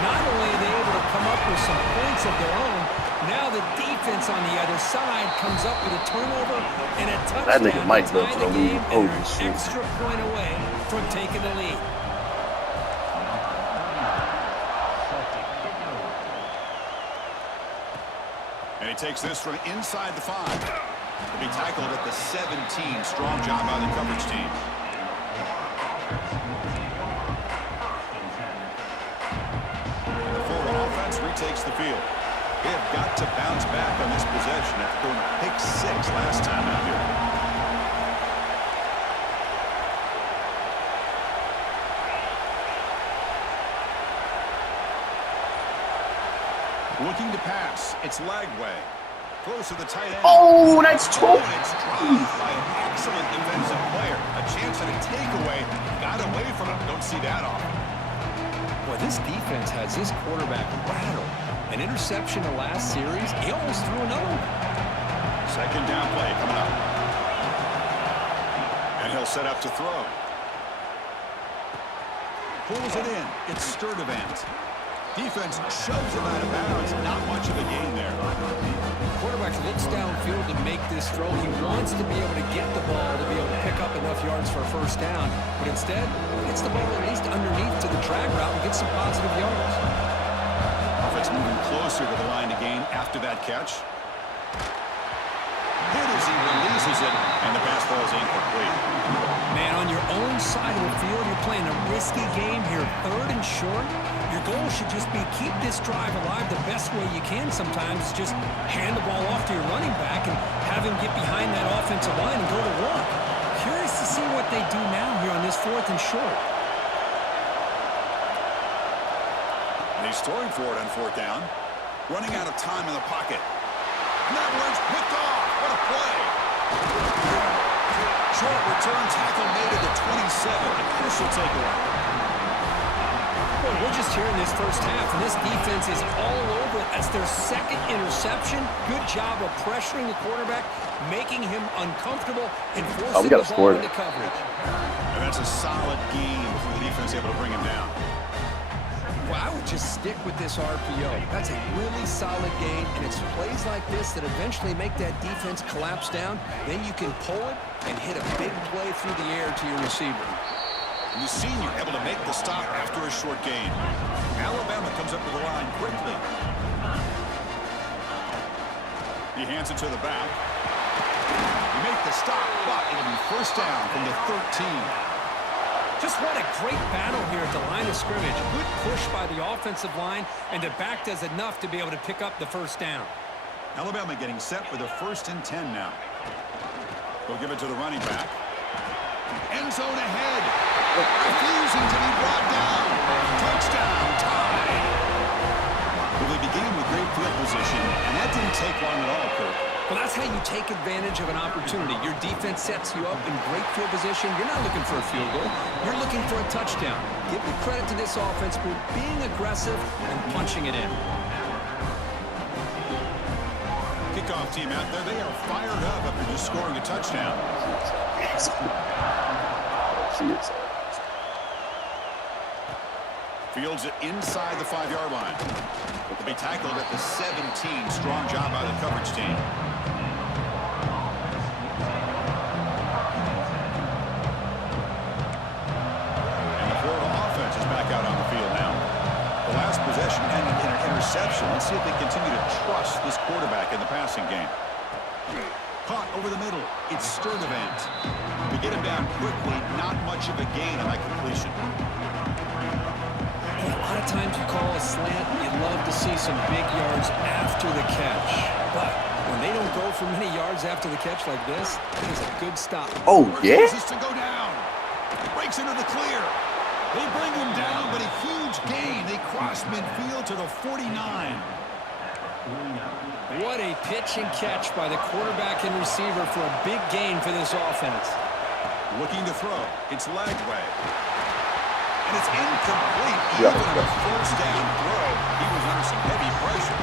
Not only are they able to come up with some points of their own, now the defense on the other side comes up with a turnover and a touchdown. That nigga might go tie to the the lead. game, and Holy they're an shit. extra point away from taking the lead. And he takes this from inside the 5. To be tackled at the 17. Strong job by the coverage team. And the Florida offense retakes the field. They have got to bounce back on this possession after throwing a pick 6 last time out here. Looking to pass. It's Lagway. Close to the tight end. Oh, that's Oh, too. and it's dropped by an excellent defensive player. A chance at a takeaway. Got away from him. Don't see that often. Boy, this defense has this quarterback rattled. An interception the last series. He almost threw another one. Second down play coming up. And he'll set up to throw. Pulls it in. It's Sturdivant. Defense shoves him out of bounds. Not much of a gain there. Quarterback looks downfield to make this throw. He wants to be able to get the ball to be able to pick up enough yards for a first down. But instead, he gets the ball at least underneath to the drag route and gets some positive yards. Offense moving closer to the line to gain after that catch. Hit as he releases it, and the pass ball is incomplete. Man, on your own side of the field, you're playing a risky game here, 3rd and short. Your goal should just be keep this drive alive the best way you can sometimes. Just hand the ball off to your running back and have him get behind that offensive line and go to work. Curious to see what they do now here on this 4th and short. And he's throwing for it on 4th down. Running out of time in the pocket. And that one's picked off. What a play. Short return tackle made at the 27. A crucial takeaway. Boy, we're just here in this first half, and this defense is all over it. That's their 2nd interception. Good job of pressuring the quarterback, making him uncomfortable, and forcing the ball into coverage. And that's a solid game before the defense able to bring him down. Well, I would just stick with this RPO. That's a really solid game, and it's plays like this that eventually make that defense collapse down. Then you can pull it and hit a big play through the air to your receiver. And the senior able to make the stop after a short gain. Alabama comes up to the line quickly. He hands it to the back. He makes the stop, but it'll be first down from the 13. Just what a great battle here at the line of scrimmage. Good push by the offensive line, and the back does enough to be able to pick up the first down. Alabama getting set for the 1st and 10 now. They'll give it to the running back. End zone ahead. Refusing to be brought down. Touchdown, tied. Well, they began with great field position, and that didn't take long at all, Kirk. Well, that's how you take advantage of an opportunity. Your defense sets you up in great field position. You're not looking for a field goal. You're looking for a touchdown. Give the credit to this offense for being aggressive and punching it in. Kickoff team out there, they are fired up after just scoring a touchdown. Fields it inside the 5-yard line. To be tackled at the 17. Strong job by the coverage team. And the Florida offense is back out on the field now. The last possession ended in an interception. Let's see if they continue to trust this quarterback in the passing game. Caught over the middle. It's Sturdivant. To get him down quickly, not much of a gain on that completion. A lot of times you call a slant, you love to see some big yards after the catch. But when they don't go for many yards after the catch like this, it is a good stop. Oh, yeah? Refuses to go down. Breaks into the clear. They bring him down, but a huge gain. They cross midfield to the 49. What a pitch and catch by the quarterback and receiver for a big gain for this offense. Looking to throw. It's Lagway. And it's incomplete. Yeah. Even on a first down throw, he was under some heavy pressure.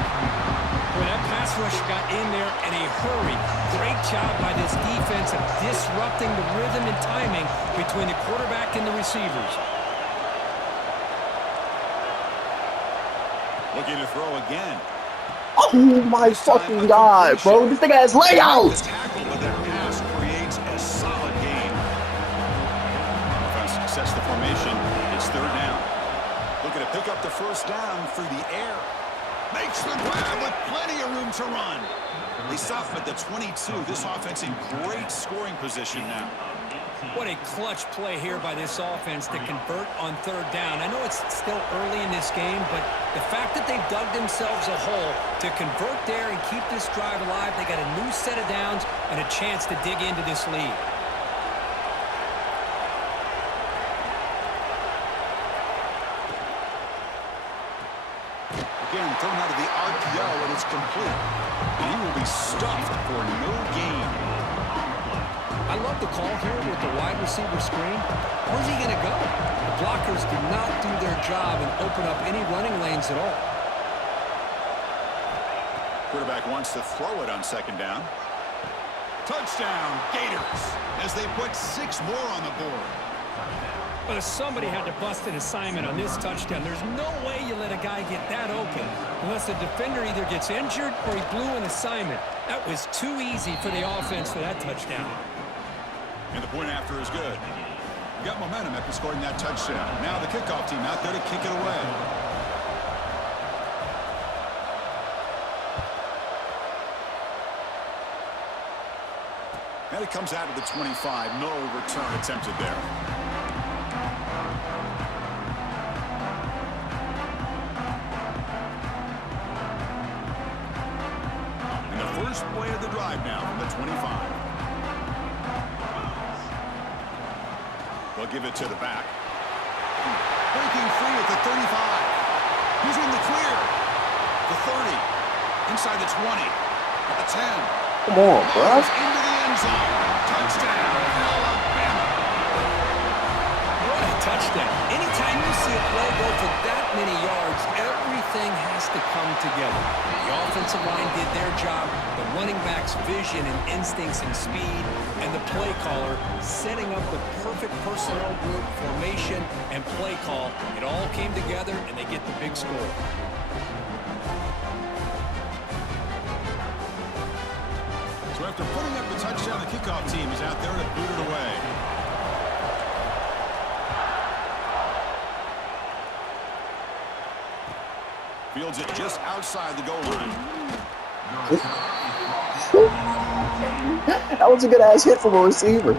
Boy, that pass rush got in there in a hurry. Great job by this defense of disrupting the rhythm and timing between the quarterback and the receivers. Looking to throw again. Oh my fucking god, bro. This thing has The layouts. tackle, but that pass creates a solid gain. Offense sets the formation. It's third down. Looking to pick up the first down through the air. Makes the grab with plenty of room to run. They stop at the 22. This offense in great scoring position now. What a clutch play here by this offense to convert on third down. I know it's still early in this game, but the fact that they've dug themselves a hole to convert there and keep this drive alive, they got a new set of downs and a chance to dig into this lead. Again, thrown out of the RPO, and it's complete. And he will be stuffed for no gain. I love the call here with the wide receiver screen. Where's he going to go? The blockers do not do their job and open up any running lanes at all. Quarterback wants to throw it on second down. Touchdown, Gators, as they put 6 more on the board. But if somebody had to bust an assignment on this touchdown, there's no way you let a guy get that open unless the defender either gets injured or he blew an assignment. That was too easy for the offense for that touchdown. And the point after is good. Got momentum after scoring that touchdown. Now the kickoff team out there to kick it away. And it comes out of the 25. No return attempted there. And the first play of the drive now from the 25. They'll give it to the back. Breaking free at the 35. He's in the clear. The 30. Inside the 20. At the 10. Come on, bro. Into the end zone. Touchdown, Alabama. What a touchdown. Anytime you see a play go for that many yards, everything has to come together. The offensive line did their job, the running back's vision and instincts and speed, and the play caller setting up the perfect personnel group, formation, and play call. It all came together, and they get the big score. So after putting up the touchdown, the kickoff team is out there to boot it away. Fields it just outside the goal line. That was a good ass hit from a receiver.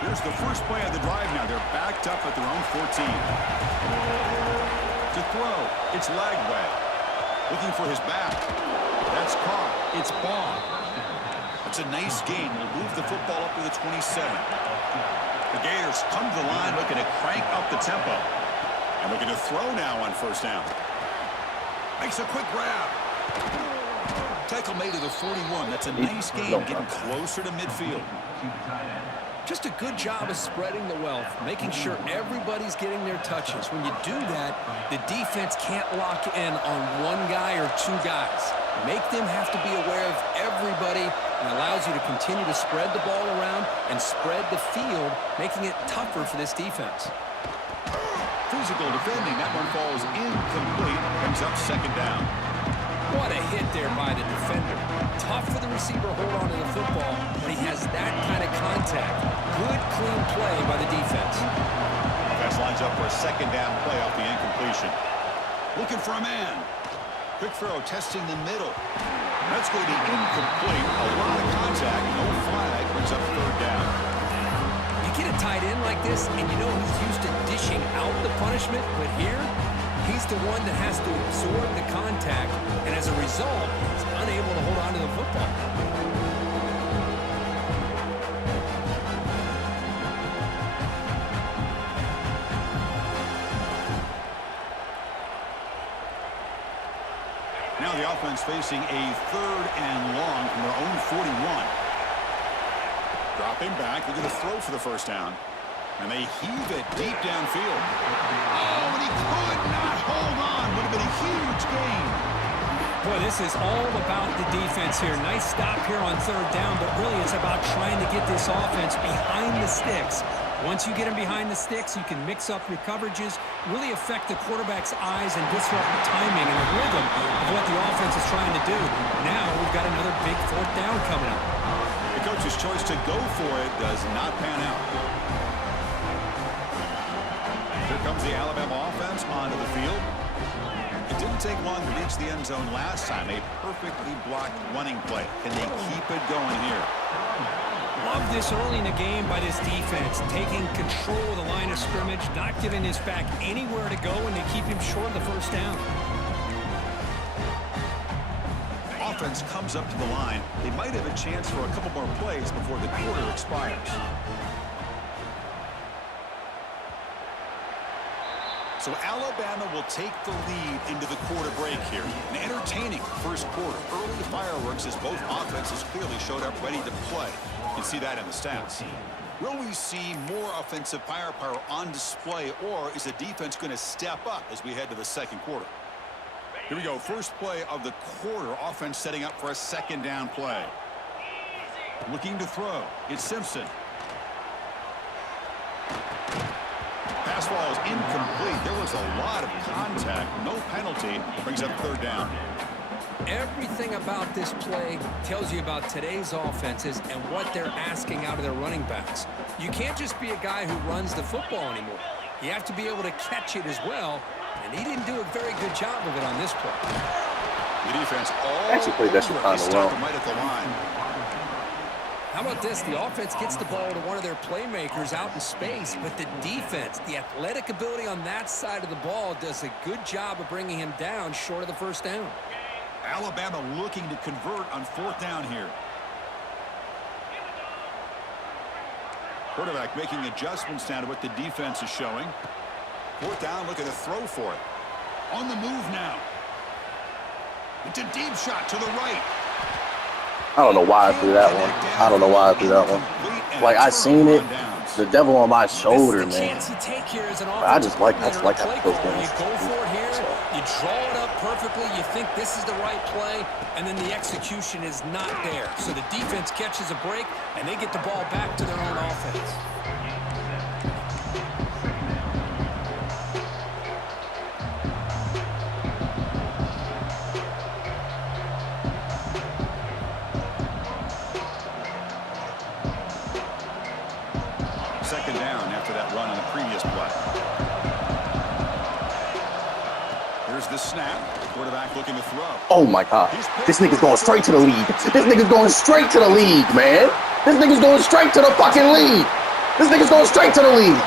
Here's the first play of the drive now. They're backed up at their own 14. To throw, it's Lagway. Looking for his back. That's caught. It's ball. That's a nice gain. Will move the football up to the 27. The Gators come to the line looking to crank up the tempo. And looking to throw now on first down. Makes a quick grab. Tackle made to the 41. That's a nice gain, getting closer to midfield. Just a good job of spreading the wealth, making sure everybody's getting their touches. When you do that, the defense can't lock in on one guy or two guys. Make them have to be aware of everybody and allows you to continue to spread the ball around and spread the field, making it tougher for this defense. Physical defending. That one falls incomplete. Brings up second down. What a hit there by the defender. Tough for the receiver to hold on to the football when he has that kind of contact. Good, clean play by the defense. Offense lines up for a second down play off the incompletion. Looking for a man. Quick throw, testing the middle. That's going to be incomplete. A lot of contact, no flag. Brings up third down. You get a tight end like this, and you know he's used to dishing out the punishment, but here, he's the one that has to absorb the contact, and as a result, he's unable to hold on to the football. Now the offense facing a third and long from their own 41. Dropping back, they're going to throw for the first down. And they heave it deep downfield. Oh, and he could not hold on. Would have been a huge gain. Boy, this is all about the defense here. Nice stop here on third down, but really it's about trying to get this offense behind the sticks. Once you get them behind the sticks, you can mix up your coverages, really affect the quarterback's eyes and disrupt the timing and the rhythm of what the offense is trying to do. Now we've got another big fourth down coming up. The coach's choice to go for it does not pan out. Here comes the Alabama offense onto the field. It didn't take long to reach the end zone last time. A perfectly blocked running play. Can they keep it going here? Love this early in the game by this defense, taking control of the line of scrimmage, not giving this back anywhere to go, and they keep him short of the first down. Offense comes up to the line. They might have a chance for a couple more plays before the quarter expires. So Alabama will take the lead into the quarter break here. An entertaining first quarter. Early fireworks as both offenses clearly showed up ready to play. You can see that in the stats. Will we see more offensive firepower on display, or is the defense going to step up as we head to the second quarter? Here we go. First play of the quarter. Offense setting up for a second down play. Looking to throw. It's Simpson. Pass ball is incomplete. There was a lot of contact. No penalty. Brings up third down. Everything about this play tells you about today's offenses and what they're asking out of their running backs. You can't just be a guy who runs the football anymore. You have to be able to catch it as well, and he didn't do a very good job of it on this play. The defense all Actually played that shit kind of well. right at the line. How about this? The offense gets the ball to one of their playmakers out in space, but the defense, the athletic ability on that side of the ball does a good job of bringing him down short of the first down. Alabama looking to convert on fourth down here. Quarterback making adjustments now to what the defense is showing. Fourth down, looking to throw for it. On the move now. It's a deep shot to the right. I don't know why I threw that one. I don't know why I threw that one. Like, I seen it. The devil on my shoulder, man. I just like that close game. You go for it here. You draw it up perfectly. You think this is the right play, and then the execution is not there. So the defense catches a break, and they get the ball back to their own offense. Second down after that run on the previous play. Here's the snap. The quarterback looking to throw. Oh my God. This nigga's going straight to the league. This nigga's going straight to the league, man. This nigga's going straight to the fucking league. This nigga's going straight to the league.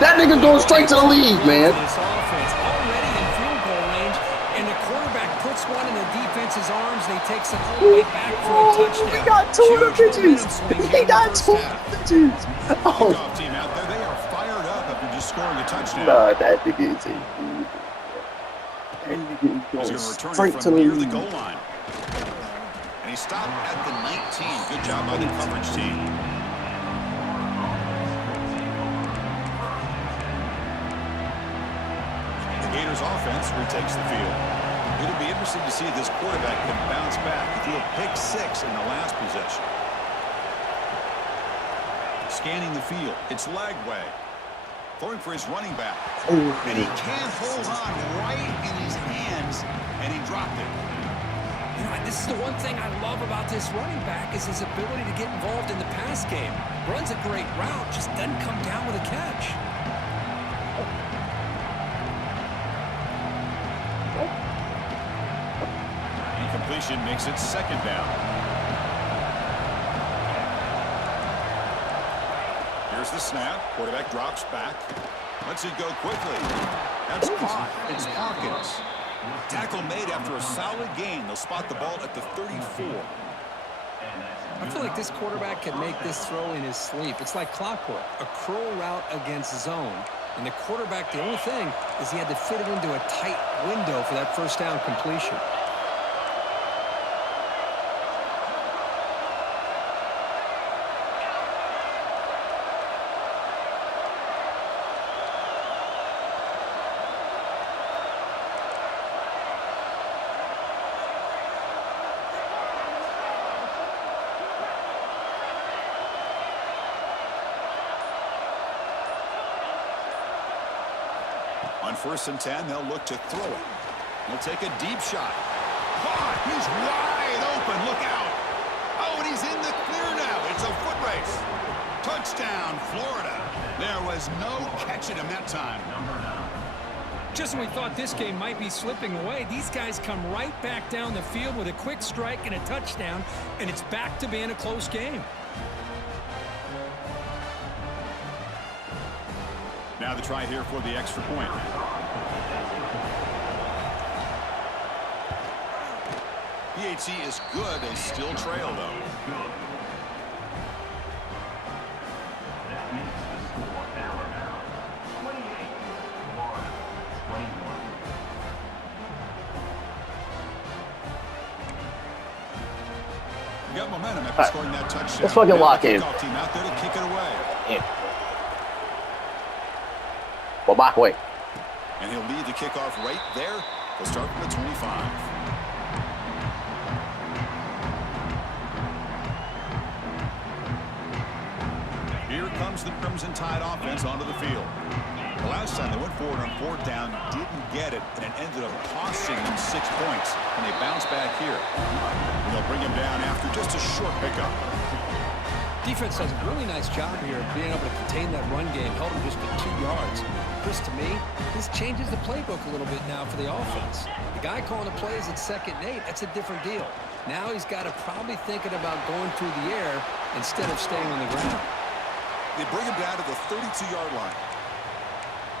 That nigga's going straight to the league, man. This offense already in field goal range, and the quarterback puts one in the defense's arms, and he takes it all the way back for a touchdown. We got two of the bitches. We got two of the bitches. Oh. Team out there, they are fired up after just scoring a touchdown. Nah, that nigga is going straight to the near league. the goal line. And he stopped at the 19. Good job by the coverage team. The Gators offense retakes the field. It'll be interesting to see if this quarterback can bounce back. He threw a pick six in the last possession. Scanning the field. It's Lagway. Throwing for his running back. And he can't hold on right in his hands, and he dropped it. You know, this is the one thing I love about this running back is his ability to get involved in the pass game. Runs a great route, just doesn't come down with a catch. Incompletion makes it second down. Here's the snap. Quarterback drops back. Lets it go quickly. That's caught. It's Hawkins. Tackle made after a solid gain. They'll spot the ball at the 34. I feel like this quarterback can make this throw in his sleep. It's like clockwork. A curl route against zone. And the quarterback, the only thing is he had to fit it into a tight window for that first down completion. On 1st and 10, they'll look to throw it. He'll take a deep shot. Caught! He's wide open. Look out. Oh, and he's in the clear now. It's a foot race. Touchdown, Florida. There was no catching him that time. Just when we thought this game might be slipping away, these guys come right back down the field with a quick strike and a touchdown, and it's back to being a close game. Now the try here for the extra point. PHC is good. They still trail, though. We got momentum after scoring that touchdown. Let's fucking lock in. Team out there to kick it away. Yeah. Well, back away. And he'll lead the kickoff right there. He'll start from the 25. Here comes the Crimson Tide offense onto the field. The last time they went forward on 4th down, didn't get it, and it ended up costing them 6 points. And they bounce back here. And they'll bring him down after just a short pickup. Defense does a really nice job here of being able to contain that run game, held him just to 2 yards. Chris, to me, this changes the playbook a little bit now for the offense. The guy calling the plays at 2nd and 8, that's a different deal. Now he's got to probably thinking about going through the air instead of staying on the ground. They bring him down to the 32-yard line.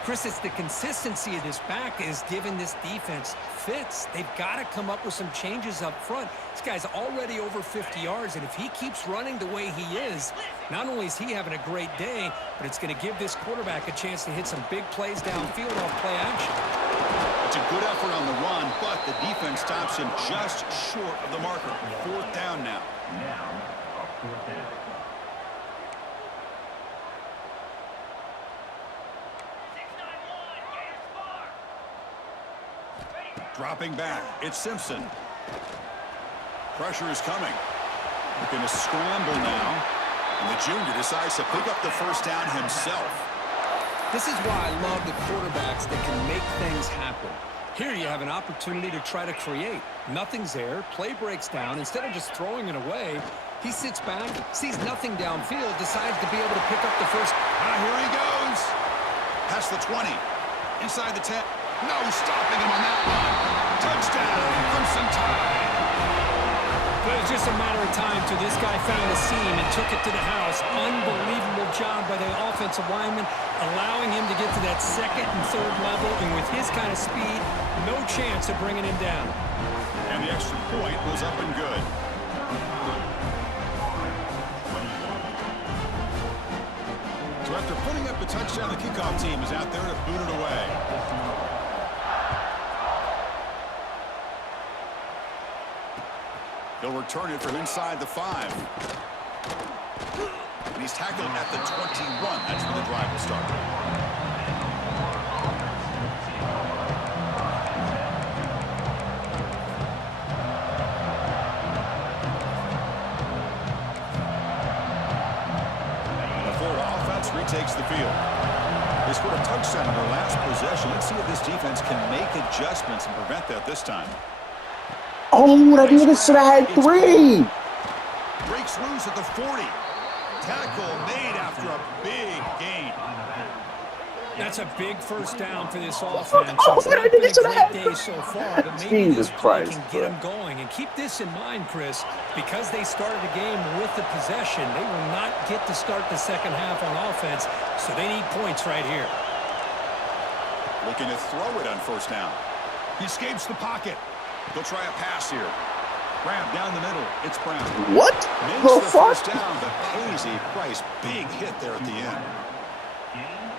Chris, it's the consistency of this back is giving this defense fits. They've got to come up with some changes up front. This guy's already over 50 yards, and if he keeps running the way he is, not only is he having a great day, but it's going to give this quarterback a chance to hit some big plays downfield off play action. It's a good effort on the run, but the defense stops him just short of the marker. 4th down now. Dropping back, it's Simpson. Pressure is coming. They're going to scramble now. And the junior decides to pick up the 1st down himself. This is why I love the quarterbacks that can make things happen. Here you have an opportunity to try to create. Nothing's there. Play breaks down. Instead of just throwing it away, he sits back, sees nothing downfield, decides to be able to pick up the 1st. Here he goes. Past the 20. Inside the 10. No stopping him on that one. Touchdown, Crimson Tide. But it was just a matter of time till this guy found a seam and took it to the house. Unbelievable job by the offensive lineman, allowing him to get to that 2nd and 3rd level. And with his kind of speed, no chance of bringing him down. And the extra point was up and good. So after putting up the touchdown, the kickoff team is out there to boot it away. He'll return it from inside the 5. And he's tackled at the 21. That's where the drive will start. The Florida offense retakes the field. They scored a touchdown in their last possession. Let's see if this defense can make adjustments and prevent that this time. Oh, I knew this should have had 3. Breaks loose at the 40. Tackle made after a big gain. That's a big 1st down for this offense. Oh, It's not I been did a this great day so far, but maybe Jesus this play Christ, can get them going. And keep this in mind, Chris, because they started the game with the possession, they will not get to start the 2nd half on offense, so they need points right here. Looking to throw it on 1st down. He escapes the pocket. He'll try a pass here. Grab down the middle. It's Brown. What Makes the the fuck? 1st down, but pays a price. Big hit there at the end.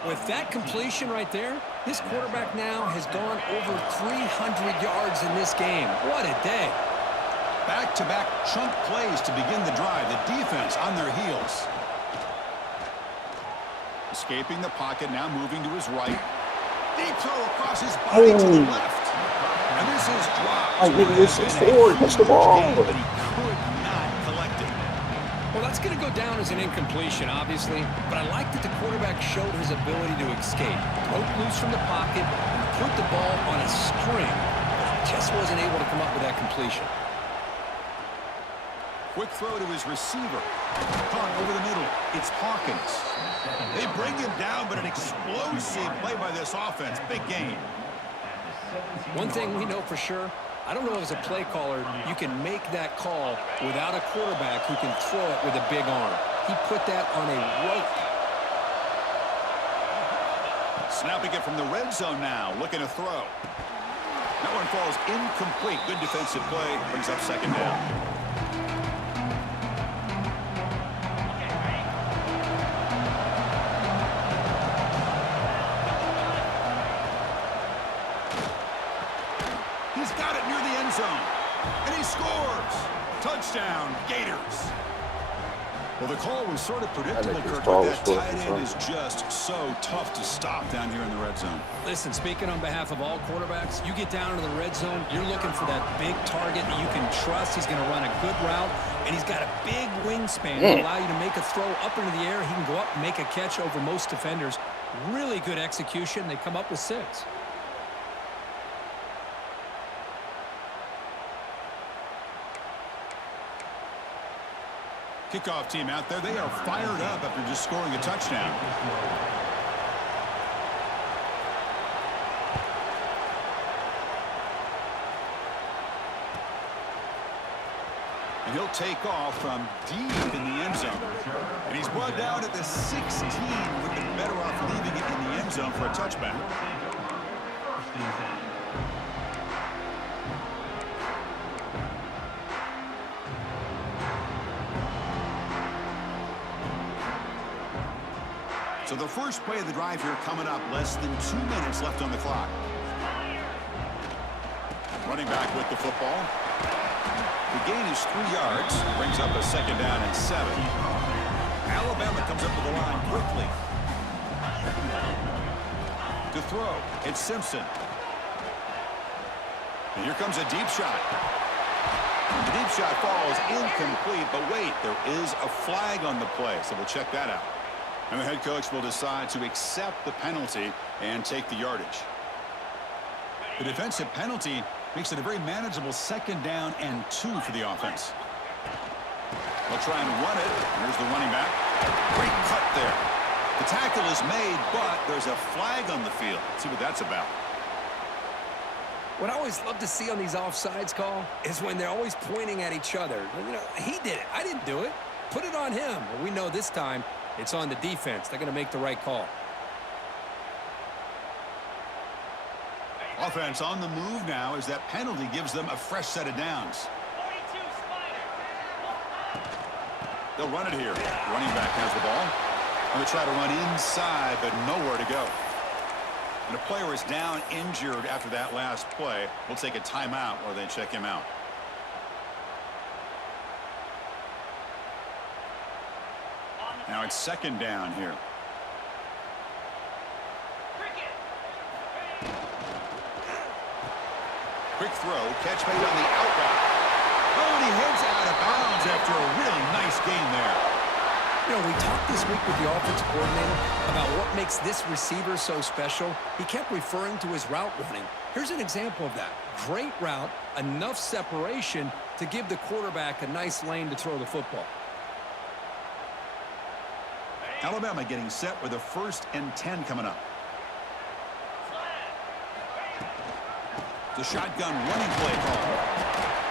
With that completion right there, this quarterback now has gone over 300 yards in this game. What a day. Back-to-back chunk plays to begin the drive. The defense on their heels. Escaping the pocket, now moving to his right. Deep throw across his body to the left. And this is dropped. Like, nigga, this is forward. Touch the ball. But he could not collect it. Well, that's going to go down as an incompletion, obviously, but I like that the quarterback showed his ability to escape. Broke loose from the pocket and put the ball on a string, but just wasn't able to come up with that completion. Quick throw to his receiver. Caught over the middle. It's Hawkins. They bring him down, but an explosive play by this offense. Big gain. One thing we know for sure, I don't know if as a play caller you can make that call without a quarterback who can throw it with a big arm. He put that on a rope. Snapping it from the red zone now. Looking to throw. That one falls incomplete. Good defensive play. Brings up second down. He's got it near the end zone. And he scores. Touchdown, Gators. Well, the call was sort of predictable, Kirk, but that tight end is just so tough to stop down here in the red zone. Listen, speaking on behalf of all quarterbacks, you get down into the red zone, you're looking for that big target that you can trust. He's going to run a good route, and he's got a big wingspan to allow you to make a throw up into the air. He can go up and make a catch over most defenders. Really good execution. They come up with 6. Kickoff team out there, they are fired up after just scoring a touchdown. And he'll take off from deep in the end zone. And he's brought down at the 16. Would have been better off leaving it in the end zone for a touchback. So the first play of the drive here coming up, less than 2 minutes left on the clock. Running back with the football. The gain is 3 yards, brings up a second down and 7. Alabama comes up to the line quickly. To throw, it's Simpson. And here comes a deep shot. The deep shot falls incomplete, but wait, there is a flag on the play, so we'll check that out. And the head coach will decide to accept the penalty and take the yardage. The defensive penalty makes it a very manageable second down and 2 for the offense. They'll try and run it. Here's the running back. Great cut there. The tackle is made, but there's a flag on the field. Let's see what that's about. What I always love to see on these offsides call is when they're always pointing at each other. You know, he did it. I didn't do it. Put it on him. Well, we know this time it's on the defense. They're going to make the right call. Offense on the move now as that penalty gives them a fresh set of downs. They'll run it here. Running back has the ball. And they try to run inside, but nowhere to go. And a player is down injured after that last play. We'll take a timeout or they check him out. Now it's second down here. Quick throw, catch made on the outright. Oh, and he heads out of bounds after a really nice gain there. You know, we talked this week with the offensive coordinator about what makes this receiver so special. He kept referring to his route running. Here's an example of that. Great route, enough separation to give the quarterback a nice lane to throw the football. Alabama getting set with a 1st and 10 coming up. The shotgun running play call.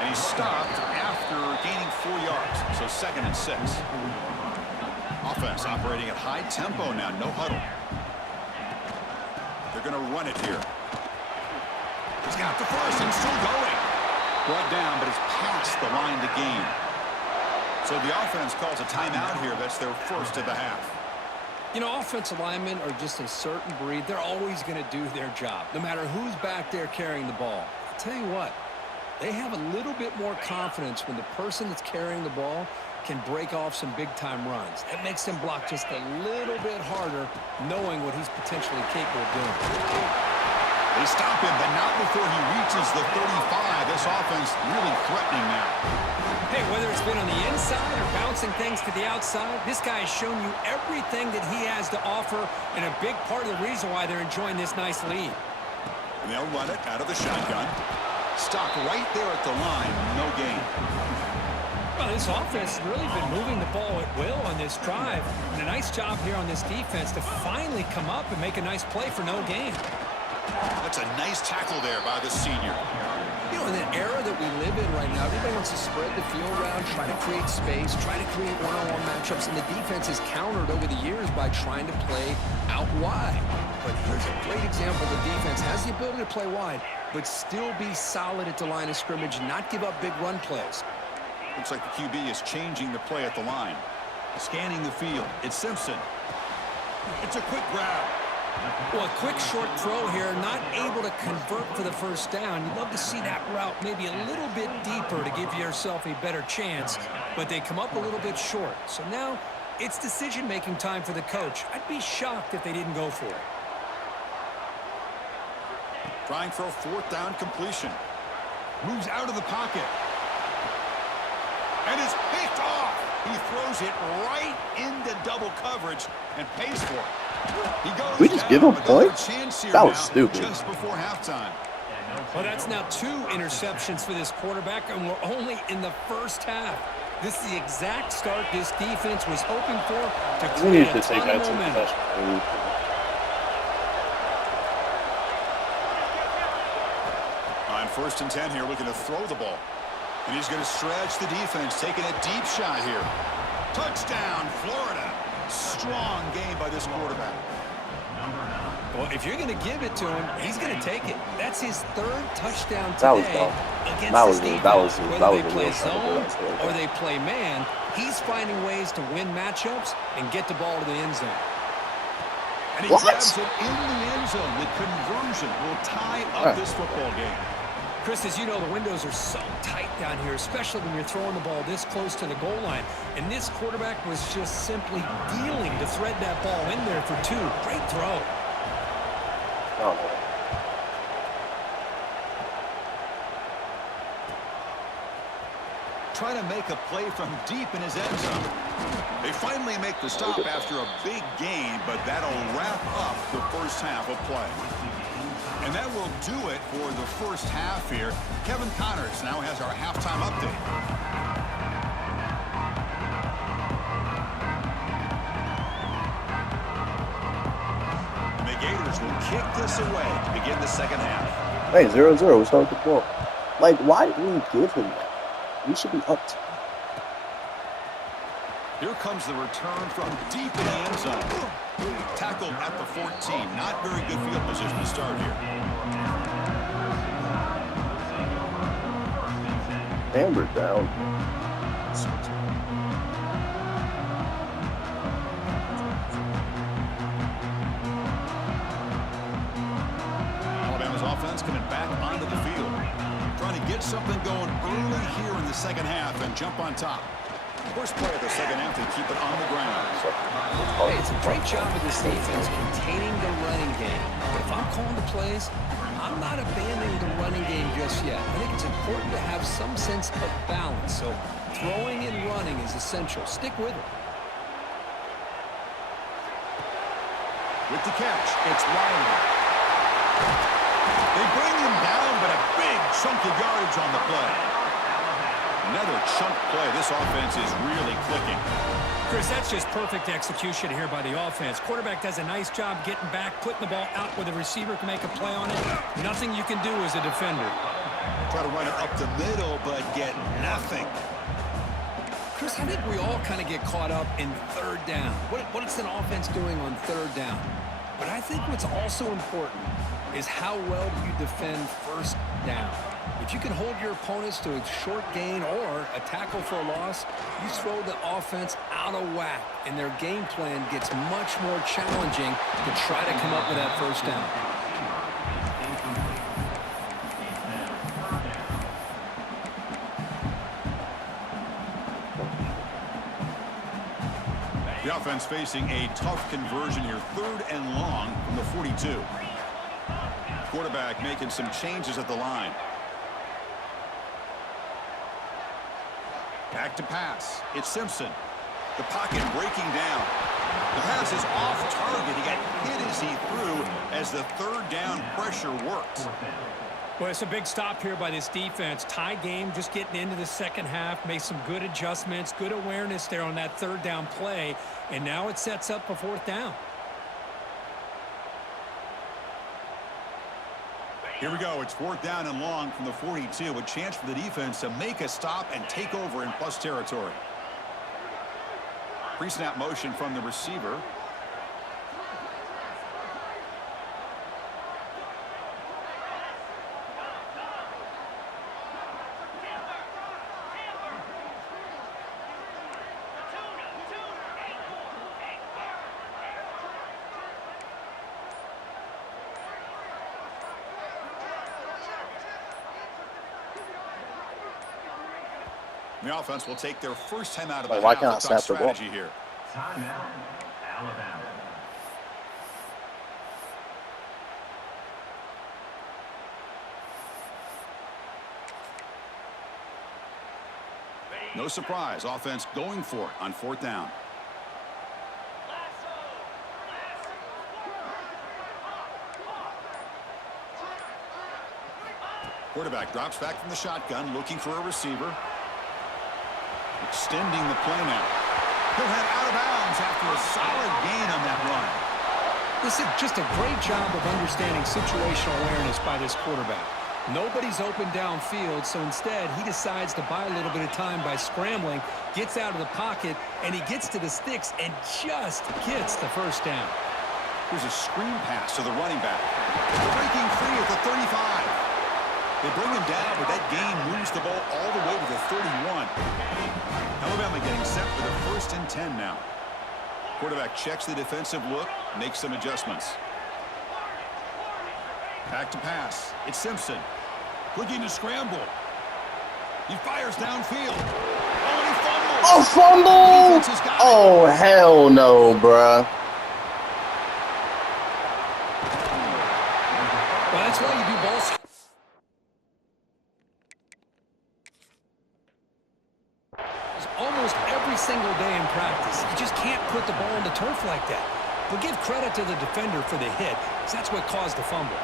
And he's stopped after gaining 4 yards. So 2nd and 6. Offense operating at high tempo now. No huddle. They're going to run it here. He's got the first and still going. Brought down, but it's past the line to gain. So the offense calls a timeout here. That's their first of the half. You know, offensive linemen are just a certain breed. They're always going to do their job, no matter who's back there carrying the ball. I'll tell you what, they have a little bit more confidence when the person that's carrying the ball can break off some big-time runs. That makes them block just a little bit harder, knowing what he's potentially capable of doing. They stop him, but not before he reaches the 35. This offense really threatening now. Hey, whether it's been on the inside or bouncing things to the outside, this guy has shown you everything that he has to offer and a big part of the reason why they're enjoying this nice lead. And they'll run it out of the shotgun. Stopped right there at the line. No gain. Well, this offense has really been moving the ball at will on this drive. And a nice job here on this defense to finally come up and make a nice play for no gain. That's a nice tackle there by the senior. You know, in the era that we live in right now, everybody wants to spread the field around, try to create space, try to create one-on-one matchups, and the defense is countered over the years by trying to play out wide. But here's a great example. The defense has the ability to play wide, but still be solid at the line of scrimmage, not give up big run plays. Looks like the QB is changing the play at the line. Scanning the field. It's Simpson. It's a quick grab. Well, a quick short throw here, not able to convert for the first down. You'd love to see that route maybe a little bit deeper to give yourself a better chance, but they come up a little bit short. So now it's decision-making time for the coach. I'd be shocked if they didn't go for it. Trying for a fourth down completion. Moves out of the pocket. And it's picked off. He throws it right into double coverage and pays for it. He goes we just give him points? That was stupid. Just before halftime. Well, that's now 2 interceptions for this quarterback, and we're only in the first half. This is the exact start this defense was hoping for to We need create to a take ton that of to momentum. the On 1st and 10 here, looking to throw the ball. And he's going to stretch the defense, taking a deep shot here. Touchdown, Florida. Strong game by this quarterback. Well, if you're going to give it to him, he's going to take it. That's his 3rd touchdown today That was dumb. against That this was- defense. that was- Whether that was they a play real zone trouble. or they play man, he's finding ways to win matchups and get the ball to the end zone. And he What? grabs it in the end zone. The conversion will tie up this football game. Chris, as you know, the windows are so tight down here, especially when you're throwing the ball this close to the goal line. And this quarterback was just simply dealing to thread that ball in there for 2. Great throw. Oh, man. Trying to make a play from deep in his end zone. They finally make the stop after a big gain, but that'll wrap up the first half of play. And that will do it for the first half here. Kevin Connors now has our halftime update. And the Gators will kick this away to begin the second half. Hey, 0-0. We started the ball. Like, why did we give him that? We should be up to. Here comes the return from deep in the end zone. Tackled at the 14. Not very good field position to start here. Hammered down. Alabama's offense coming back onto the field. Trying to get something going early here in the second half and jump on top. First play of the second half, they keep it on the ground. Hey, it's a great job of this defense containing the running game. But if I'm calling the plays, I'm not abandoning the running game just yet. I think it's important to have some sense of balance. So throwing and running is essential. Stick with it. With the catch, it's Riley. They bring him down, but a big chunk of yardage on the play. Another chunk play. This offense is really clicking. Chris, that's just perfect execution here by the offense. Quarterback does a nice job getting back, putting the ball out where the receiver can make a play on it. Nothing you can do as a defender. Try to run it up the middle, but get nothing. Chris, I think we all kind of get caught up in 3rd down. What is an offense doing on 3rd down? But I think what's also important is how well do you defend 1st down. If you can hold your opponents to a short gain or a tackle for a loss, you throw the offense out of whack, and their game plan gets much more challenging to try to come up with that 1st down. The offense facing a tough conversion here. 3rd and long from the 42. Quarterback making some changes at the line. Back to pass. It's Simpson. The pocket breaking down. The pass is off target. He got hit as he threw as the third down pressure worked. Well, it's a big stop here by this defense. Tie game, just getting into the second half, made some good adjustments, good awareness there on that third down play, and now it sets up a fourth down. Here we go. It's fourth down and long from the 42. A chance for the defense to make a stop and take over in plus territory. Pre-snap motion from the receiver. The offense will take their first time out of the half. A tough strategy here. Timeout, Alabama. No surprise, offense going for it on fourth down. Quarterback drops back from the shotgun, looking for a receiver. Extending the play now. He'll head out of bounds after a solid gain on that run. This is just a great job of understanding situational awareness by this quarterback. Nobody's open downfield, so instead he decides to buy a little bit of time by scrambling, gets out of the pocket, and he gets to the sticks and just gets the first down. Here's a screen pass to the running back. Breaking free at the 35. They bring him down, but that gain moves the ball all the way to the 31. Alabama getting set for the first and 10 now. Quarterback checks the defensive look, makes some adjustments. Back to pass. It's Simpson. Looking to scramble. He fires downfield. Oh, and he fumbles. Oh, fumble! Oh, hell no, bruh. Well, that's why you do balls. Almost every single day in practice. You just can't put the ball on the turf like that. But give credit to the defender for the hit, because that's what caused the fumble.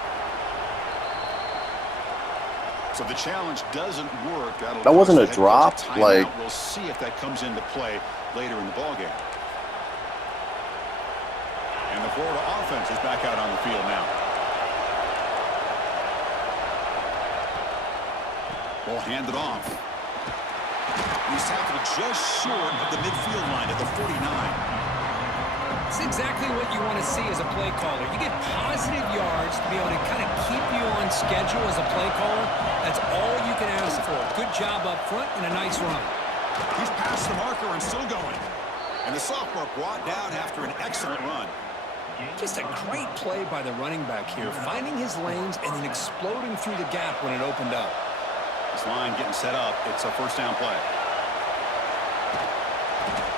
So the challenge doesn't work. That wasn't a drop. Like, we'll see if that comes into play later in the ballgame. And the Florida offense is back out on the field now. Ball handed off. He's tackled just short of the midfield line at the 49. It's exactly what you want to see as a play caller. You get positive yards to be able to kind of keep you on schedule as a play caller. That's all you can ask for. Good job up front and a nice run. He's past the marker and still going. And the sophomore brought down after an excellent run. Just a great play by the running back here, finding his lanes and then exploding through the gap when it opened up. This line getting set up. It's a first down play.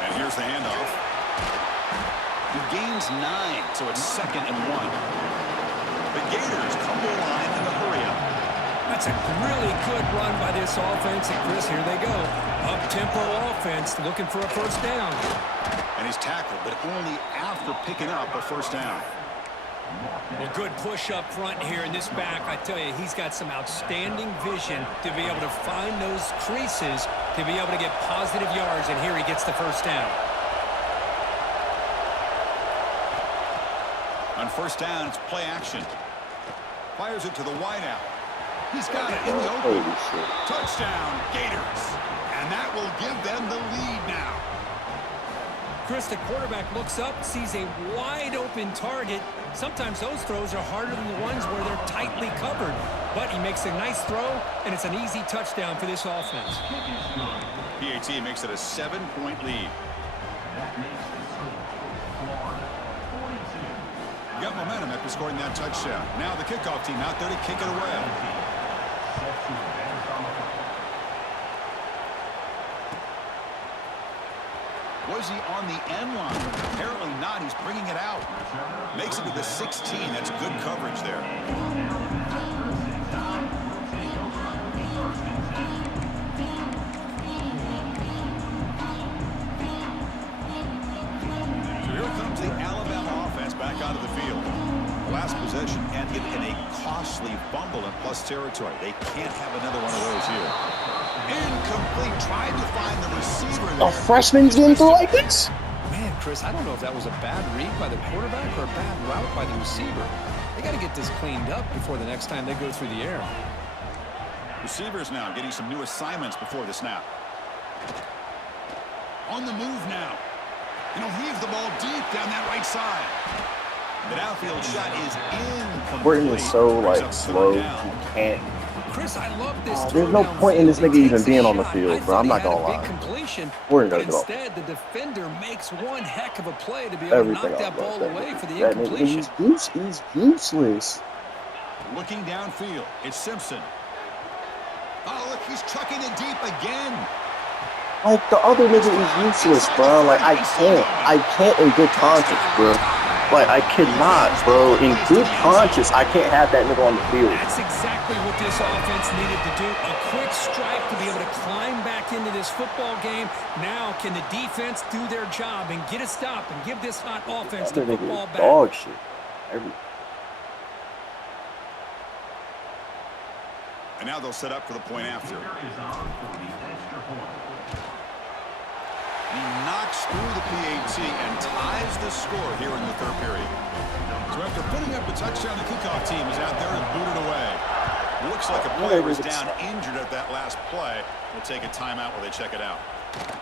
And here's the handoff. He gains 9, so it's 2nd and 1. The Gators come to the line in the hurry up. That's a really good run by this offense. And Chris, here they go. Up-tempo offense looking for a first down. And he's tackled, but only after picking up a first down. Well, good push up front here in this back. I tell you, he's got some outstanding vision to be able to find those creases to be able to get positive yards, and here he gets the first down. On first down, it's play action. Fires it to the wideout. He's got it in the open. Touchdown, Gators. And that will give them the lead now. Chris, the quarterback looks up, sees a wide-open target. Sometimes those throws are harder than the ones where they're tightly covered. But he makes a nice throw, and it's an easy touchdown for this offense. PAT makes it a 7-point lead. Got momentum after scoring that touchdown. Now the kickoff team out there to kick it away. Was he on the end line? Apparently not. He's bringing it out. Makes it to the 16. That's good coverage there. So here fumble in plus territory. They can't have another one of those here. Incomplete. Tried to find the receiver there. A freshman's getting through like this? Man, Chris, I don't know if that was a bad read by the quarterback or a bad route by the receiver. They got to get this cleaned up before the next time they go through the air. Receivers now getting some new assignments before the snap. On the move now. And he'll heave the ball deep down that right side. The downfield shot is incomplete. Gordon is so like slow. He can't. Chris, I love this. There's no point in this nigga even being on the field, bro. I'm not gonna lie. Gordon gotta go. Instead, the defender makes one heck of a play to be able to knock that ball away for the incompletion. He's useless. Looking downfield, it's Simpson. Oh, look, he's chucking it deep again. Like, the other nigga is useless, bro. Like, I can't in good conscience, bro. Like, I cannot, bro. In good conscience, I can't have that nigga on the field. That's exactly what this offense needed to do. A quick strike to be able to climb back into this football game. Now, can the defense do their job and get a stop and give this hot offense the football back? Dog shit. And now they'll set up for the point after. He knocks through the PAT and ties the score here in the third period. So after putting up a touchdown, the kickoff team is out there and booted away. Looks like a player was down injured at that last play. We'll take a timeout while they check it out.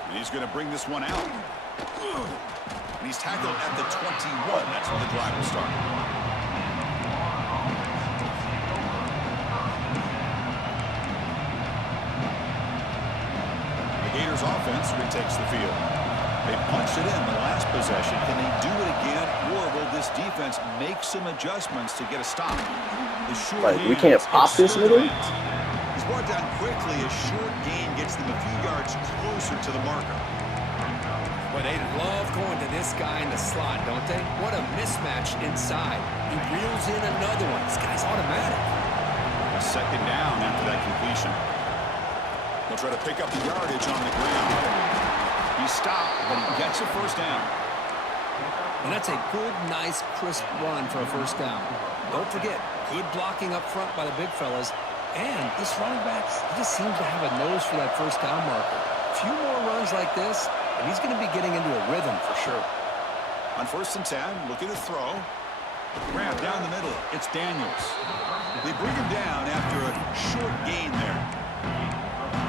And he's going to bring this one out. And he's tackled at the 21. That's where the drive will start. Gators offense retakes the field. They punched it in the last possession. Can they do it again, or will this defense make some adjustments to get a stop? The short we can't pop this nigga? He's brought down quickly. A short gain gets them a few yards closer to the marker. But they love going to this guy in the slot, don't they? What a mismatch inside. He reels in another one. This guy's automatic. A second down after that completion. He'll try to pick up the yardage on the ground. He stopped, but he gets a first down. And that's a good, nice, crisp run for a first down. Don't forget, good blocking up front by the big fellas. And this running back, he just seems to have a nose for that first down marker. A few more runs like this, and he's going to be getting into a rhythm for sure. On 1st and 10, looking to throw. Grab down the middle. It's Daniels. They bring him down after a short gain there.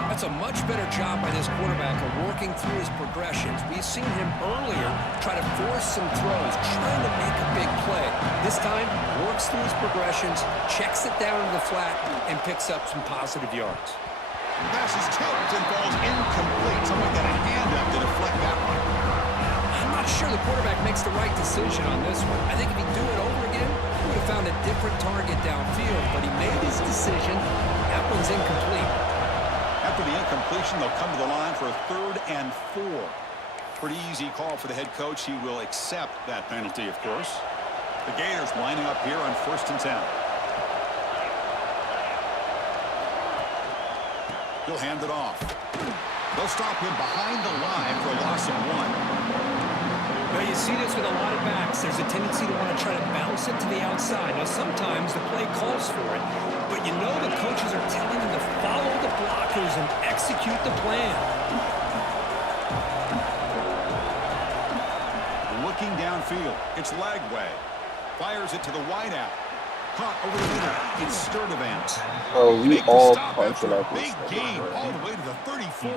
That's a much better job by this quarterback of working through his progressions. We've seen him earlier try to force some throws, trying to make a big play. This time, works through his progressions, checks it down to the flat, and picks up some positive yards. The pass is tipped and falls incomplete. Someone got a hand up to deflect that one. I'm not sure the quarterback makes the right decision on this one. I think if he'd do it over again, he would have found a different target downfield, but he made his decision. That one's incomplete. After the incompletion, they'll come to the line for a 3rd and 4. Pretty easy call for the head coach. He will accept that penalty, of course. The Gators lining up here on 1st and 10. He'll hand it off. They'll stop him behind the line for a loss of 1. Well, you see this with a lot of backs. There's a tendency to want to try to bounce it to the outside. Now, sometimes the play calls for it, but you know the coaches are telling them to follow the blockers and execute the plan. Looking downfield, it's Lagway. Fires it to the wideout. Caught over the middle. It's Sturdivant. Oh, we all punching up Big gain all the way to the 34.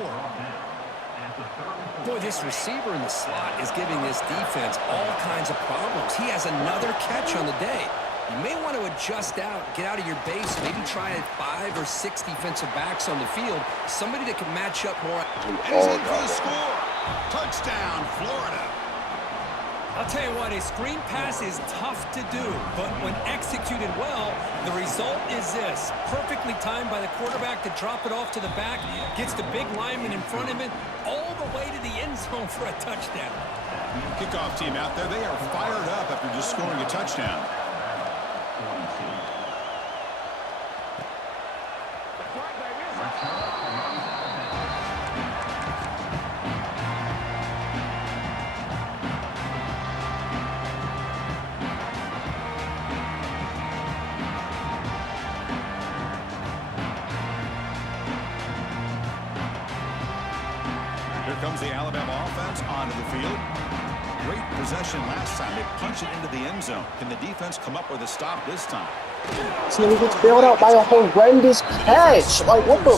Boy, this receiver in the slot is giving this defense all kinds of problems. He has another catch on the day. You may want to adjust out, get out of your base, maybe try 5 or 6 defensive backs on the field, somebody that can match up more. And he's in for the score. Touchdown, Florida. I'll tell you what, a screen pass is tough to do, but when executed well, the result is this. Perfectly timed by the quarterback to drop it off to the back, gets the big lineman in front of him, all the way to the end zone for a touchdown. Kickoff team out there, they are fired up after just scoring a touchdown. comes the Alabama offense onto the field. Great possession last time. They punch it into the end zone. Can the defense come up with a stop this time? This nigga gets bailed out by a horrendous catch. Like, what the?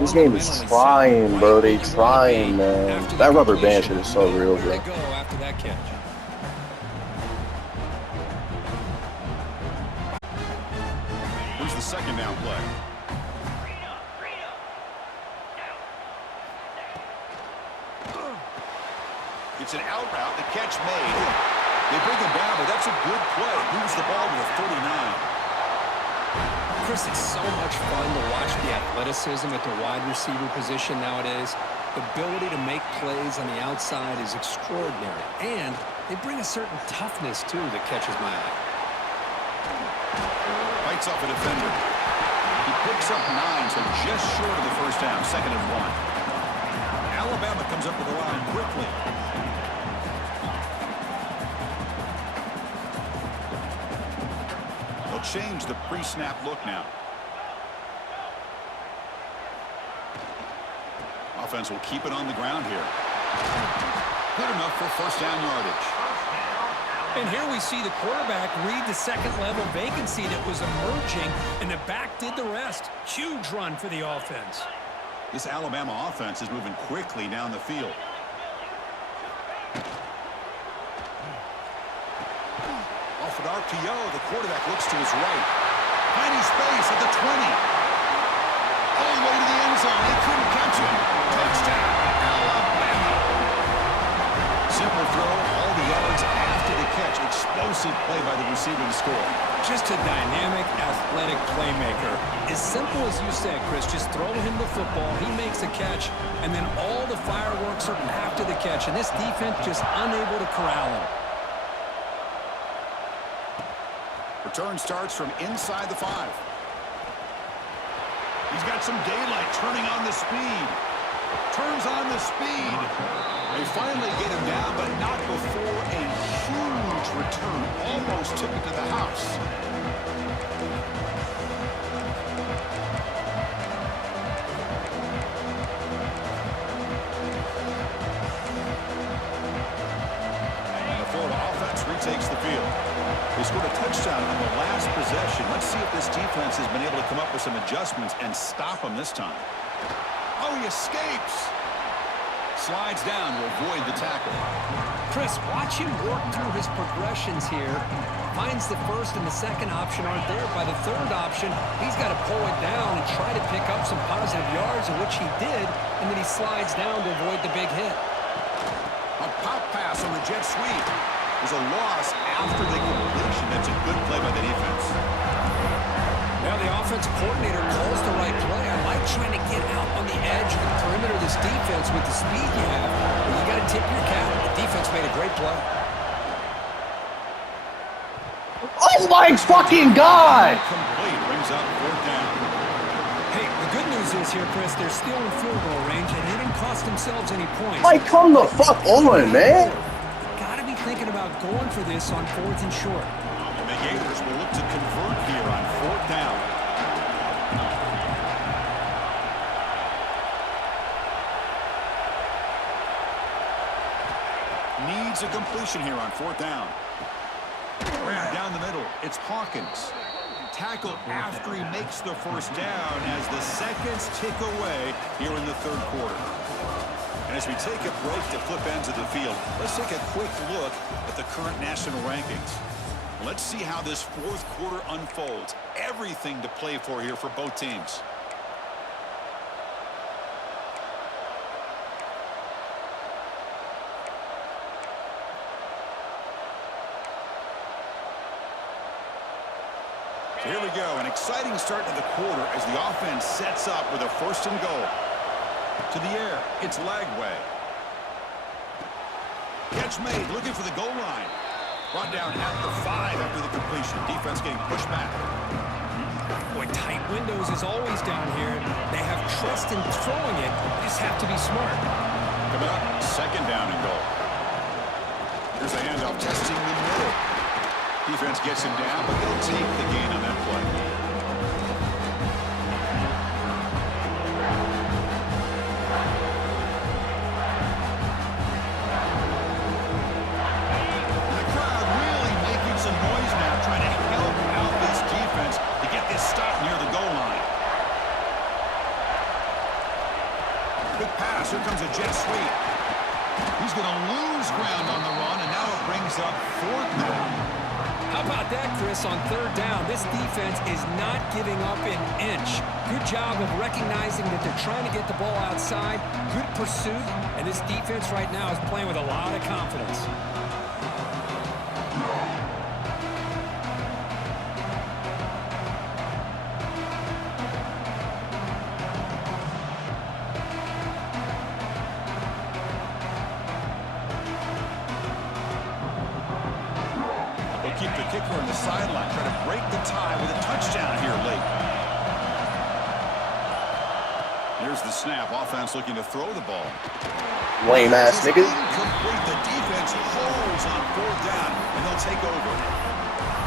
This game is trying, bro. They trying, man. That rubber band shit is so real, bro. After that catch. Here's the second down play. It's an out route. The catch made. They bring him down, but that's a good play. Moves the ball to the 39. Chris, it's so much fun to watch the athleticism at the wide receiver position nowadays. The ability to make plays on the outside is extraordinary. And they bring a certain toughness, too, that catches my eye. Fights off a defender. He picks up 9, so just short of the first down. 2nd and 1. Alabama comes up with the line quickly. They'll change the pre-snap look now. Offense will keep it on the ground here. Good enough for first down yardage. And here we see the quarterback read the second-level vacancy that was emerging, and the back did the rest. Huge run for the offense. This Alabama offense is moving quickly down the field. Off an RPO, the quarterback looks to his right. Tiny space at the 20. All the way to the end zone. They couldn't catch him. Touchdown, Alabama. Simple throw, all the yards after the catch. Explosive play by the receiver to score. Just a dynamic, athletic playmaker. As simple as you said, Chris, just throw him the football, he makes a catch, and then all the fireworks are after the catch. And this defense just unable to corral him. Return starts from inside the 5. He's got some daylight, turning on the speed. Turns on the speed. They finally get him down, but not before a huge return. Almost took it to the house. And the Florida offense retakes the field. They scored a touchdown on the last possession. Let's see if this defense has been able to come up with some adjustments and stop them this time. Oh, he escapes. Slides down to avoid the tackle. Chris, watch him work through his progressions here. Finds the first and the second option aren't there. By the third option, he's got to pull it down and try to pick up some positive yards, of which he did, and then he slides down to avoid the big hit. A pop pass on the jet sweep. There's a loss after the completion. That's a good play by the defense. Now the offensive coordinator calls the right play. I like trying to get out on the edge of the perimeter of this defense with the speed you have. But you got to tip your cap. The defense made a great play. Oh my fucking God! Complete, brings up 4th down. Hey, the good news is here, Chris, they're still in field goal range, and they didn't cost themselves any points. Like, come the fuck on, man. Got to be thinking about going for this on 4th and short. And the Gators will look to convert here on 4th down. Needs a completion here on 4th down. Ran down the middle. It's Hawkins. Tackle after he makes the first down as the seconds tick away here in the 3rd quarter. And as we take a break to flip ends of the field, let's take a quick look at the current national rankings. Let's see how this 4th quarter unfolds. Everything to play for here for both teams. So here we go, an exciting start to the quarter as the offense sets up with a 1st and goal. To the air, it's Lagway. Catch made, looking for the goal line. Brought down at the 5 after the completion. Defense getting pushed back. Boy, tight windows is always down here. They have trust in throwing it. They just have to be smart. Coming up, 2nd down and goal. Here's the handoff, testing the middle. Defense gets him down, but they'll take the gain on that play. jet sweep. He's going to lose ground on the run, and now it brings up 4th down. How about that, Chris, on 3rd down? This defense is not giving up an inch. Good job of recognizing that they're trying to get the ball outside. Good pursuit, and this defense right now is playing with a lot of confidence. Keep the kicker on the sideline, try to break the tie with a touchdown here late. Here's the snap. Offense looking to throw the ball. Lame ass nigga. Incomplete. The defense holds on 4th down, and they'll take over.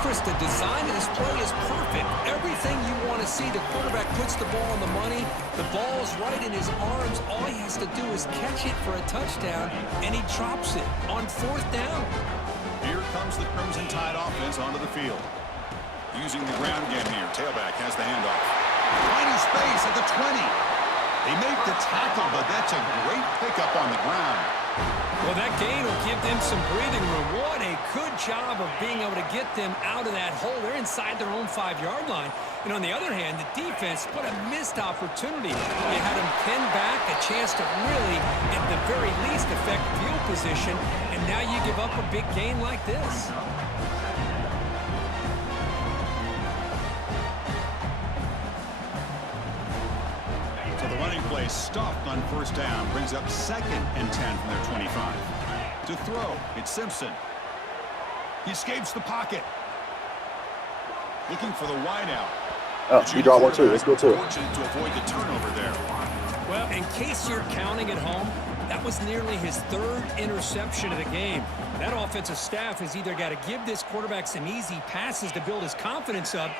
Chris, the design of this play is perfect. Everything you want to see. The quarterback puts the ball on the money. The ball is right in his arms. All he has to do is catch it for a touchdown, and he drops it on 4th down. Here comes the Crimson Tide offense onto the field. Using the ground game here. Tailback has the handoff. Finding space at the 20. They make the tackle, but that's a great pickup on the ground. Well, that gain will give them some breathing room. What a good job of being able to get them out of that hole. They're inside their own 5-yard line. And on the other hand, the defense put a missed opportunity. They had him pinned back, a chance to really, at the very least, affect field position. And now you give up a big gain like this. So the running play stopped on 1st down. Brings up 2nd and 10 from their 25. To throw, it's Simpson. He escapes the pocket. Looking for the wideout. Oh, you draw one too. Let's go to it. Fortunate to avoid the turnover there. Well, in case you're counting at home, that was nearly his 3rd interception of the game. That offensive staff has either got to give this quarterback some easy passes to build his confidence up,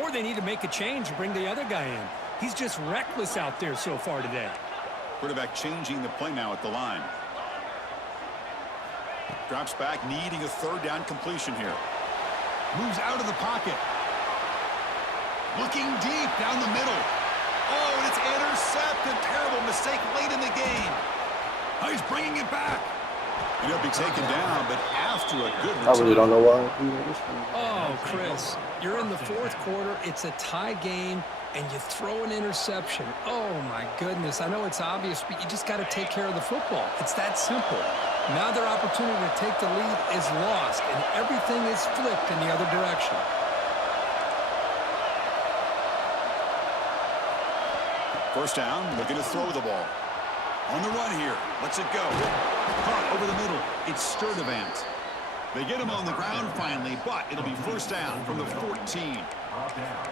or they need to make a change and bring the other guy in. He's just reckless out there so far today. Quarterback changing the play now at the line. Drops back, needing a 3rd down completion here. Moves out of the pocket. Looking deep down the middle. Oh, and it's intercepted. Terrible mistake late in the game. Oh, he's bringing it back. And he'll be taken down, but after a good return. I really don't know why. Oh, Chris, you're in the 4th quarter. It's a tie game, and you throw an interception. Oh, my goodness. I know it's obvious, but you just got to take care of the football. It's that simple. Now their opportunity to take the lead is lost, and everything is flipped in the other direction. First down, looking to throw the ball. On the run here. Lets it go. Caught over the middle. It's Sturdivant. They get him on the ground finally, but it'll be 1st down from the 14.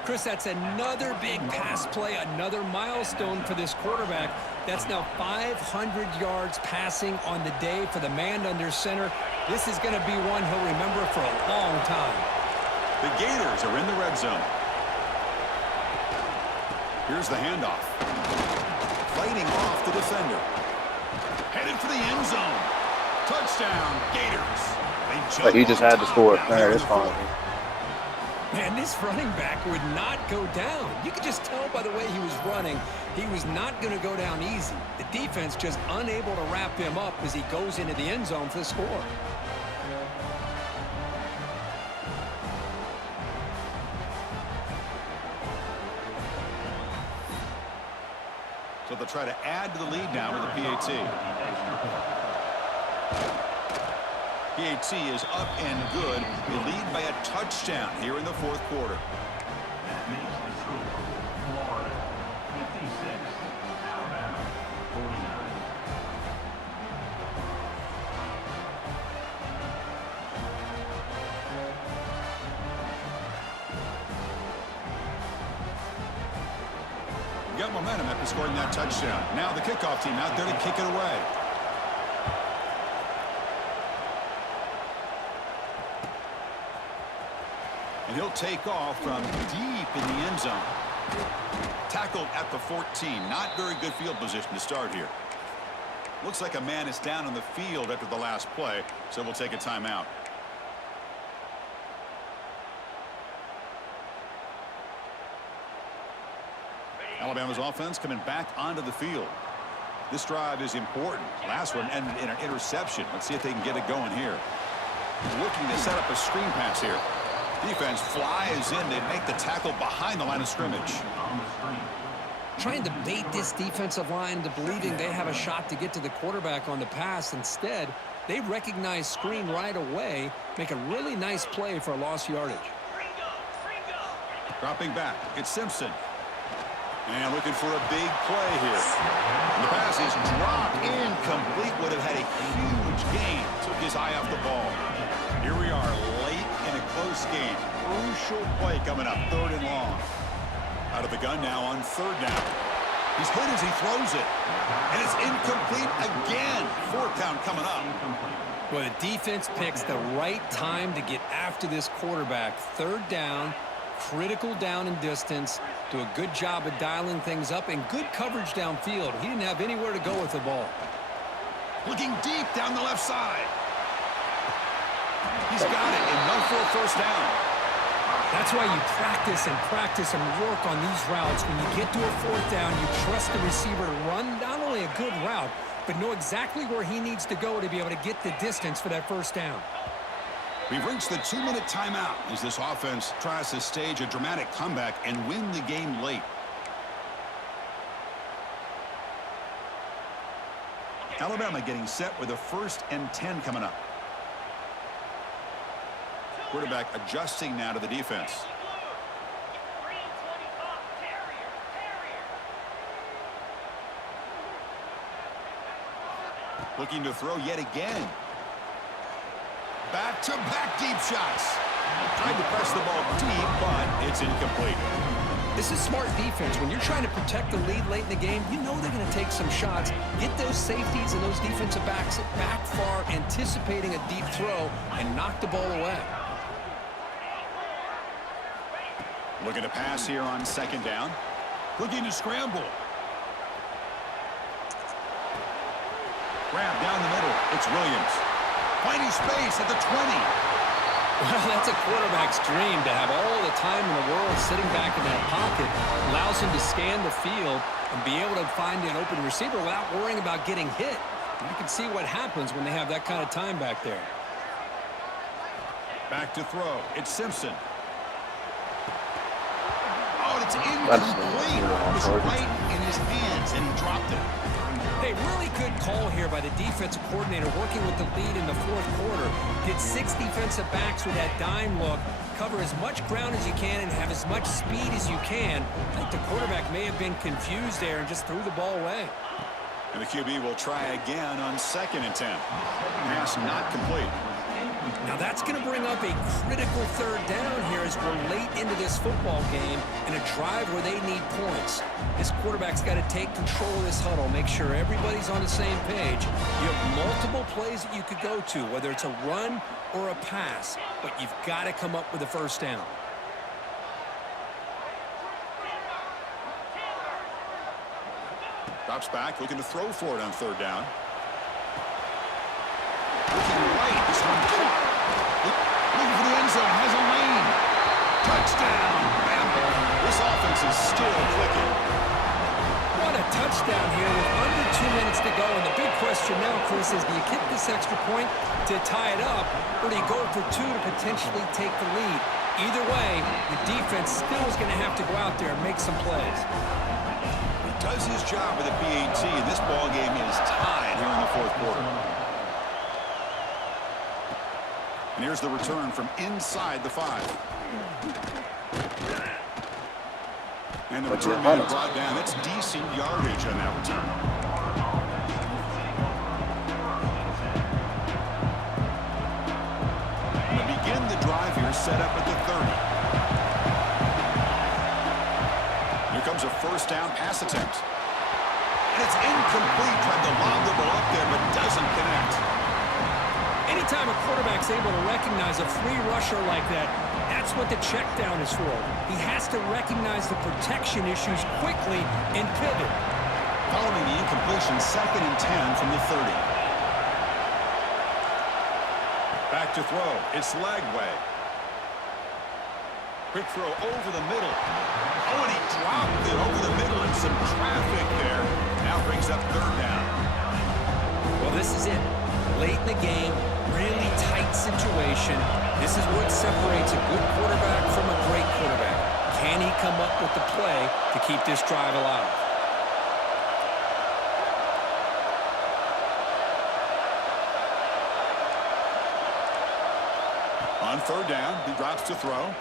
Chris, that's another big pass play, another milestone for this quarterback. That's now 500 yards passing on the day for the man under center. This is going to be one he'll remember for a long time. The Gators are in the red zone. Here's the handoff. Fighting off the defender. Headed for the end zone. Touchdown, Gators. But he just had to score. That's fine. Man, this running back would not go down. You could just tell by the way he was running, he was not going to go down easy. The defense just unable to wrap him up as he goes into the end zone for the score. So they'll try to add to the lead now with the PAT. PAT is up and good. They lead by a touchdown here in the 4th quarter. That makes the score Florida 56, Alabama 49. Got momentum after scoring that touchdown. Now the kickoff team out there to kick it away. And he'll take off from deep in the end zone. Tackled at the 14. Not very good field position to start here. Looks like a man is down on the field after the last play, so we'll take a timeout. Alabama's offense coming back onto the field. This drive is important. Last one ended in an interception. Let's see if they can get it going here. Looking to set up a screen pass here. Defense flies in. They make the tackle behind the line of scrimmage. Trying to bait this defensive line to believing they have a shot to get to the quarterback on the pass. Instead, they recognize screen right away, make a really nice play for a lost yardage. Dropping back, it's Simpson. And looking for a big play here. The pass is dropped, incomplete. Would have had a huge gain. Took his eye off the ball. Here we are, late in a close game. Crucial play coming up, 3rd and long. Out of the gun now on 3rd down. He's hit as he throws it. And it's incomplete again. 4th down coming up. Well, the defense picks the right time to get after this quarterback. 3rd down, critical down and distance. Do a good job of dialing things up and good coverage downfield. He didn't have anywhere to go with the ball. Looking deep down the left side. He's got it, enough for a 1st down. That's why you practice and work on these routes. When you get to a 4th down, you trust the receiver to run not only a good route, but know exactly where he needs to go to be able to get the distance for that 1st down. We've reached the 2-minute timeout as this offense tries to stage a dramatic comeback and win the game late. Alabama getting set with a 1st and 10 coming up. Quarterback adjusting now to the defense. Looking to throw yet again. Back-to-back deep shots. Tried to press the ball deep, but it's incomplete. This is smart defense. When you're trying to protect the lead late in the game, you know they're going to take some shots. Get those safeties and those defensive backs back far, anticipating a deep throw, and knock the ball away. Looking to pass here on 2nd down. Looking to scramble. Grab down the middle. It's Williams. Finding space at the 20. Well, that's a quarterback's dream to have all the time in the world sitting back in that pocket. Allows him to scan the field and be able to find an open receiver without worrying about getting hit. And you can see what happens when they have that kind of time back there. Back to throw. It's Simpson. Oh, it's incomplete. It was right in his hands, and he dropped it. Hey, really good call here by the defensive coordinator working with the lead in the 4th quarter. Get 6 defensive backs with that dime look. Cover as much ground as you can and have as much speed as you can. I think the quarterback may have been confused there and just threw the ball away. And the QB will try again on 2nd and 10. Pass not complete. Now that's going to bring up a critical 3rd down here as we're late into this football game in a drive where they need points. This quarterback's got to take control of this huddle, make sure everybody's on the same page. You have multiple plays that you could go to, whether it's a run or a pass, but you've got to come up with a 1st down. Drops back, looking to throw for it on 3rd down. Looking right, this one caught. Looking for the end zone, has a lane. Touchdown, Bama. This offense is still clicking. What a touchdown here with under 2 minutes to go. And the big question now, Chris, is do you kick this extra point to tie it up, or do you go for 2 to potentially take the lead? Either way, the defense still is going to have to go out there and make some plays. He does his job with a PAT, and this ball game is tied here in the 4th quarter. And here's the return from inside the 5. And the return man brought down. That's decent yardage on that return. And to begin the drive here, set up at the 30. Here comes a 1st down pass attempt. And it's incomplete. Tried to lob the ball up there, but doesn't connect. Anytime a quarterback's able to recognize a free rusher like that, that's what the check down is for. He has to recognize the protection issues quickly and pivot. Following the incompletion, 2nd and 10 from the 30. Back to throw. It's Lagway. Quick throw over the middle. Oh, and he dropped it over the middle and some traffic there. Now brings up third down. Well, this is it. Late in the game, really tight situation. This is what separates a good quarterback from a great quarterback. Can he come up with the play to keep this drive alive? On third down, he drops to throw.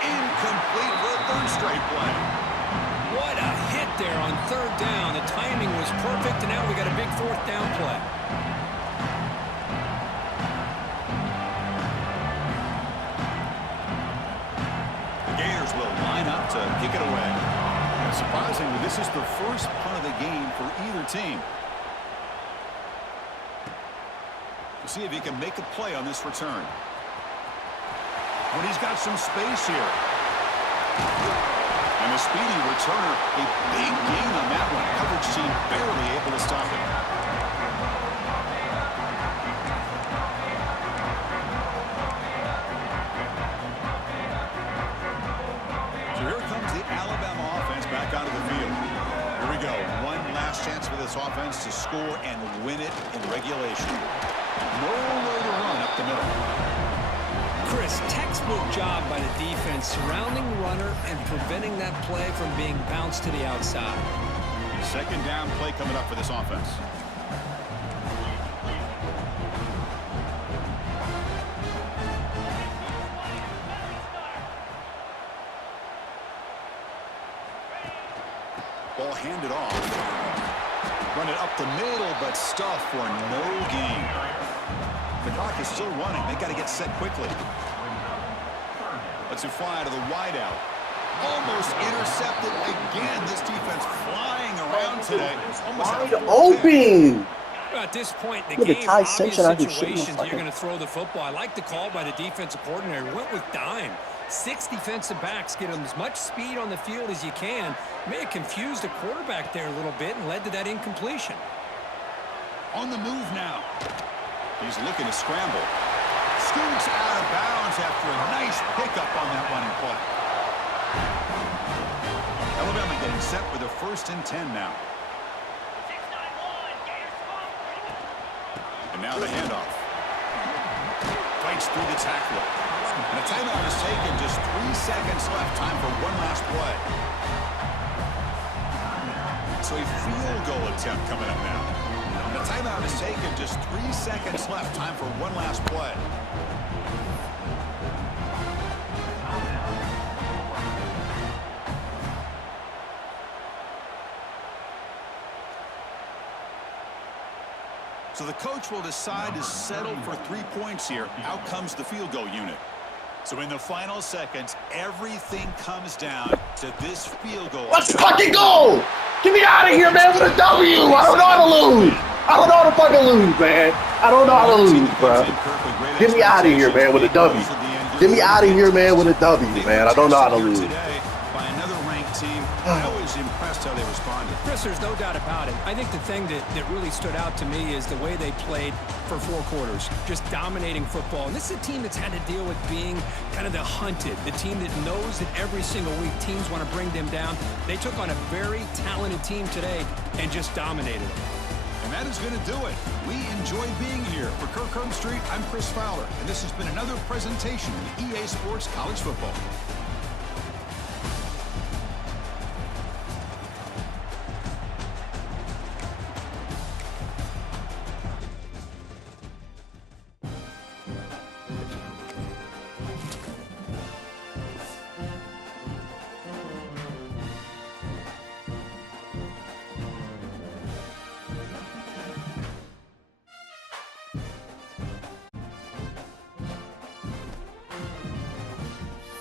Incomplete for a third straight play. What a hit there on third down. The timing was perfect, and now we got a big fourth down play. The Gators will line up to kick it away. And surprisingly, this is the first punt of the game for either team. We'll see if he can make a play on this return. But he's got some space here. And a speedy returner, a big gain on that one. Coverage team barely able to stop it. So here comes the Alabama offense back onto the field. Here we go. One last chance for this offense to score and win it in regulation. No way to run up the middle. Chris, textbook job by the defense surrounding the runner and preventing that play from being bounced to the outside. Second down play coming up for this offense. Ball handed off. Run it up the middle, but stuffed for no gain. The clock is still running. They got to get set quickly. Lets it fly to the wideout. Almost intercepted again. This defense flying around today. Almost Wide open. At this point in Look the at game, Ty obvious Simpson out here shooting situations, the you're going to throw the football. I like the call by the defensive coordinator. Went with dime. 6 defensive backs, get them as much speed on the field as you can. May have confused the quarterback there a little bit and led to that incompletion. On the move now. He's looking to scramble. Scoots out of bounds after a nice pickup on that running play. Alabama getting set with a 1st and 10 now. And now the handoff. Fights through the tackler. And a timeout is taken. Just 3 seconds left. Time for one last play. So a field goal attempt coming up now. And a timeout is taken. Just 3 seconds left. Time for one last play. So the coach will decide to settle for 3 points here. Out comes the field goal unit. So in the final seconds, everything comes down to this field goal. Let's fucking go! Get me out of here, man, with a W! I don't know how to lose! I don't know how to fucking lose, man. I don't know how to lose, bro. Get me out of here, man, with a W. Get me out of here, man, with a W, man. I don't know how to lose. By another ranked team, I was impressed how they responded. Chris, there's no doubt about it. I think the thing that really stood out to me is the way they played for 4 quarters, just dominating football. And this is a team that's had to deal with being kind of the hunted, the team that knows that every single week teams want to bring them down. They took on a very talented team today and just dominated it. And that is going to do it. We enjoy being here. For Kirk Herbstreit, I'm Chris Fowler, and this has been another presentation of EA Sports College Football.